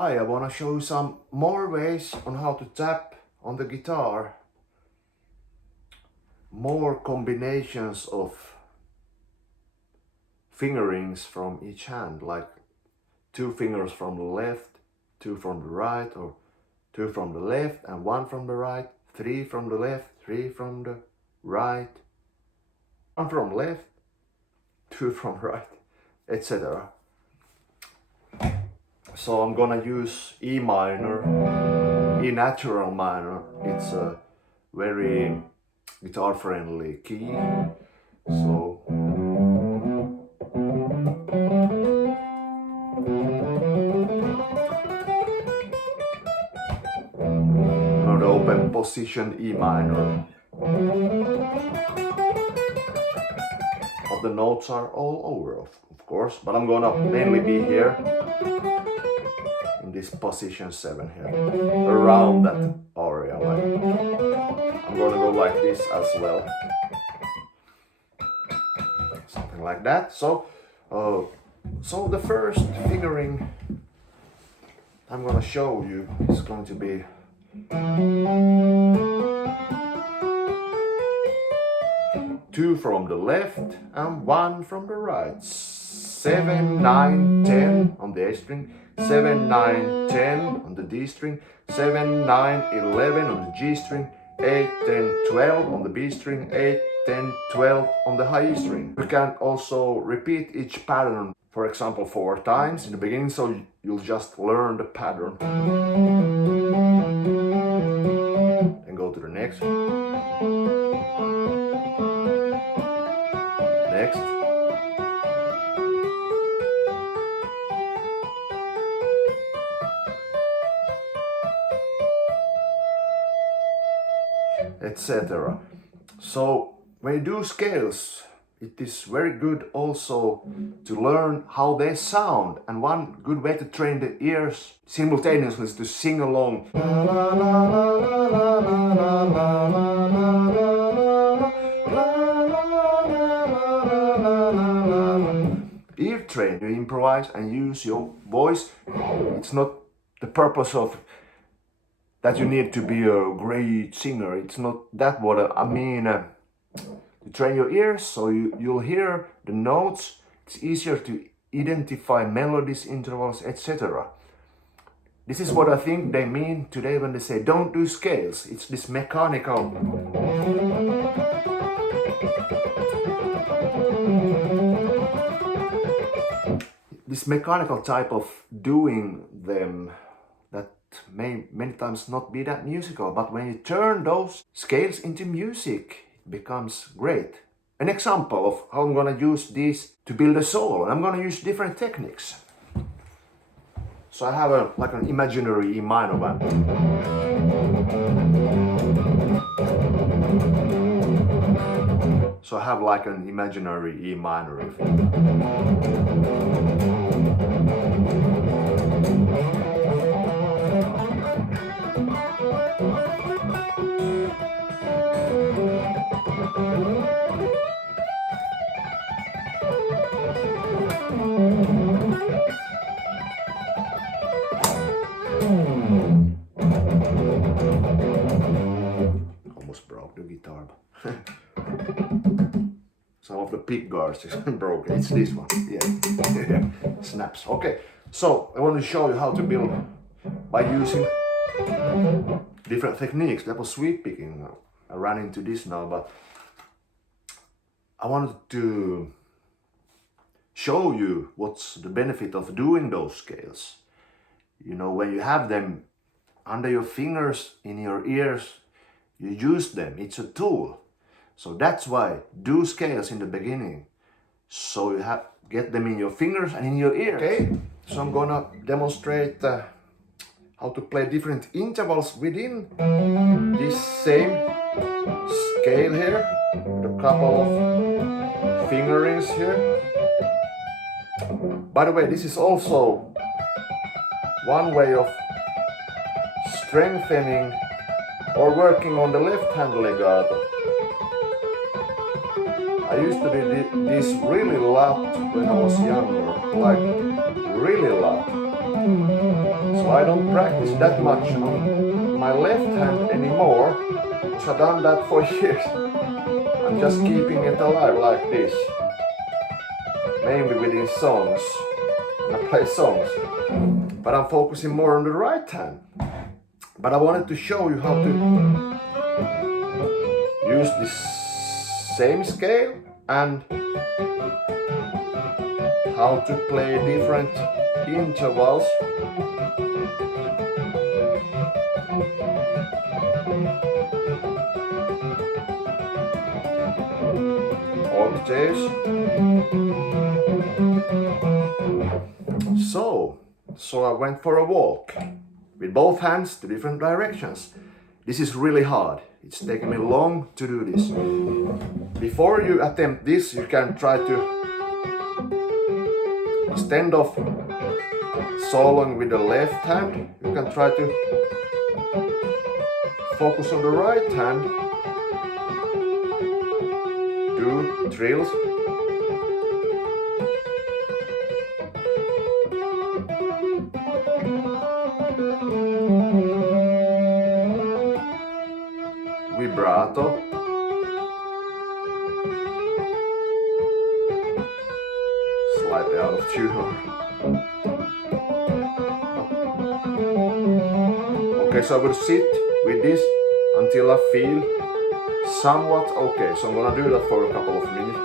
Hi, I want to show you some more ways on how to tap on the guitar. More combinations of fingerings from each hand, like 2 fingers from the left, 2 from the right, or 2 from the left and 1 from the right, 3 from the left, 3 from the right, 1 from left, 2 from right, etc. So I'm gonna use E minor, E natural minor. It's a very guitar friendly key. So another open position E minor. But the notes are all over, of course, but I'm gonna mainly be here in this position 7 here, around that area. Like, I'm gonna go like this as well, something like that. So the first fingering I'm gonna show you is going to be two from the left and 1 from the right. 7, 9, 10 on the A string, 7, 9, 10 on the D string, 7, 9, 11 on the G string, 8, 10, 12 on the B string, 8, 10, 12 on the high E string. You can also repeat each pattern, for example, 4 times in the beginning, so you'll just learn the pattern. And go to the next. Next. Etc. So when you do scales, it is very good also to learn how they sound, and one good way to train the ears simultaneously is to sing along. Ear train, you improvise and use your voice. It's not the purpose of that you need to be a great singer. It's not that what I mean. To train your ears so you'll hear the notes. It's easier to identify melodies, intervals, etc. This is what I think they mean today when they say don't do scales. It's this mechanical type of doing them that may many times not be that musical, but when you turn those scales into music, it becomes great. An example of how I'm gonna use these to build a solo, and I'm gonna use different techniques. So I have like an imaginary E minor one. So I have like an imaginary E minor riff. Almost broke the guitar. Some of the pick guards is broken. It's this one. Yeah. Snaps. Okay. So I want to show you how to build by using different techniques. That was sweep picking. I ran into this now, but I wanted to show you what's the benefit of doing those scales. You know, when you have them under your fingers, in your ears, you use them. It's a tool. So that's why do scales in the beginning. So you get them in your fingers and in your ears. Okay, so I'm gonna demonstrate how to play different intervals within this same scale here, with a couple of fingerings here. By the way, this is also one way of strengthening or working on the left hand legato. I used to do this really lot when I was younger, like really lot. So So I don't practice that much on my left hand anymore, because I've done that for years. I'm just keeping it alive like this, mainly within songs, and I play songs, but I'm focusing more on the right hand. But I wanted to show you how to use this same scale and how to play different intervals. Octaves. So I went for a walk with both hands to different directions. This is really hard. It's taken me long to do this. Before you attempt this, you can try to, instead of soloing with the left hand, you can try to focus on the right hand. Do trills. Vibrato. Slightly out of tune. Okay, so I will sit with this until I feel somewhat okay. So I'm gonna do that for a couple of minutes.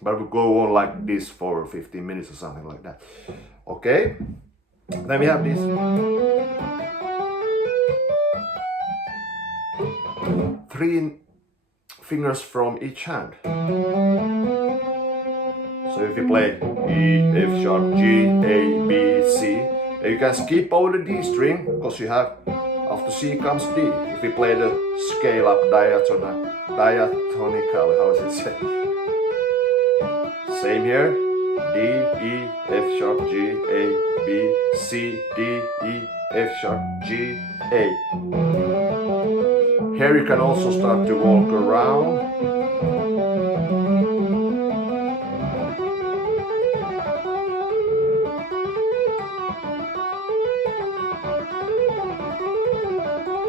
But we'll go on like this for 15 minutes or something like that. Okay, then we have this. 3 fingers from each hand. So if you play E, F sharp, G, A, B, C, you can skip over the D string because you have, after C comes D. If you play the scale up diatonically, how does it say? Same here, D, E, F sharp, G, A, B, C, D, E, F sharp, G, A. Here you can also start to walk around.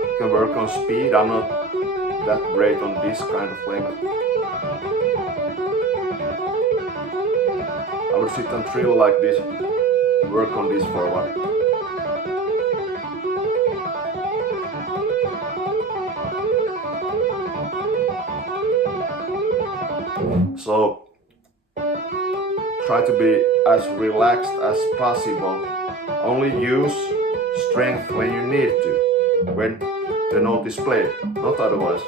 You can work on speed. I'm not that great on this kind of playing. I would sit and trill like this, work on this for a while. So try to be as relaxed as possible. Only use strength when you need to, when the note is played, not otherwise.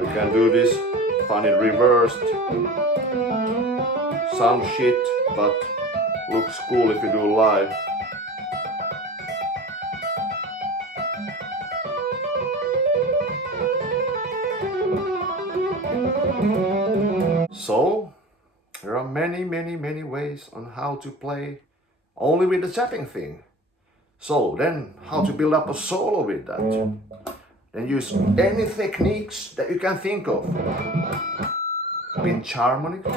We can do this funny reversed. Sound shit, but looks cool if you do live. So there are many ways on how to play only with the tapping thing. So then how to build up a solo with that? Then use any techniques that you can think of. Pinch harmonics.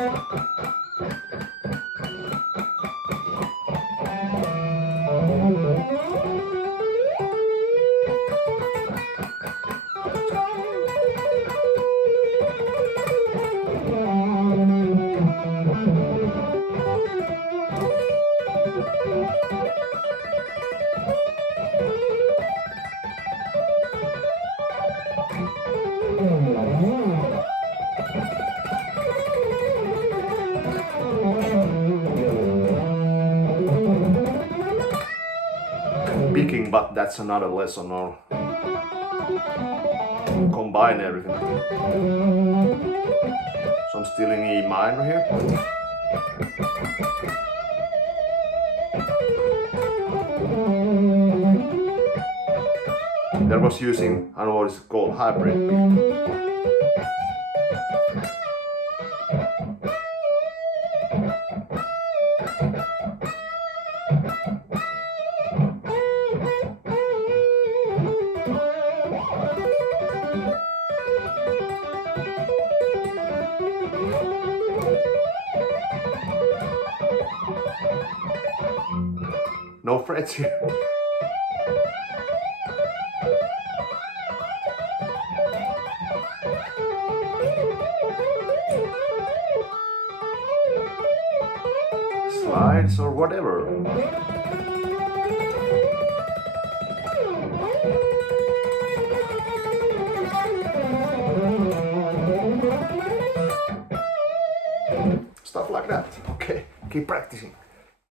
Picking, but that's another lesson, or combine everything. So I'm still in E minor here. That was using, I don't know what is called, hybrid beat. No frets here. Slides or whatever. Stuff like that. Okay, keep practicing.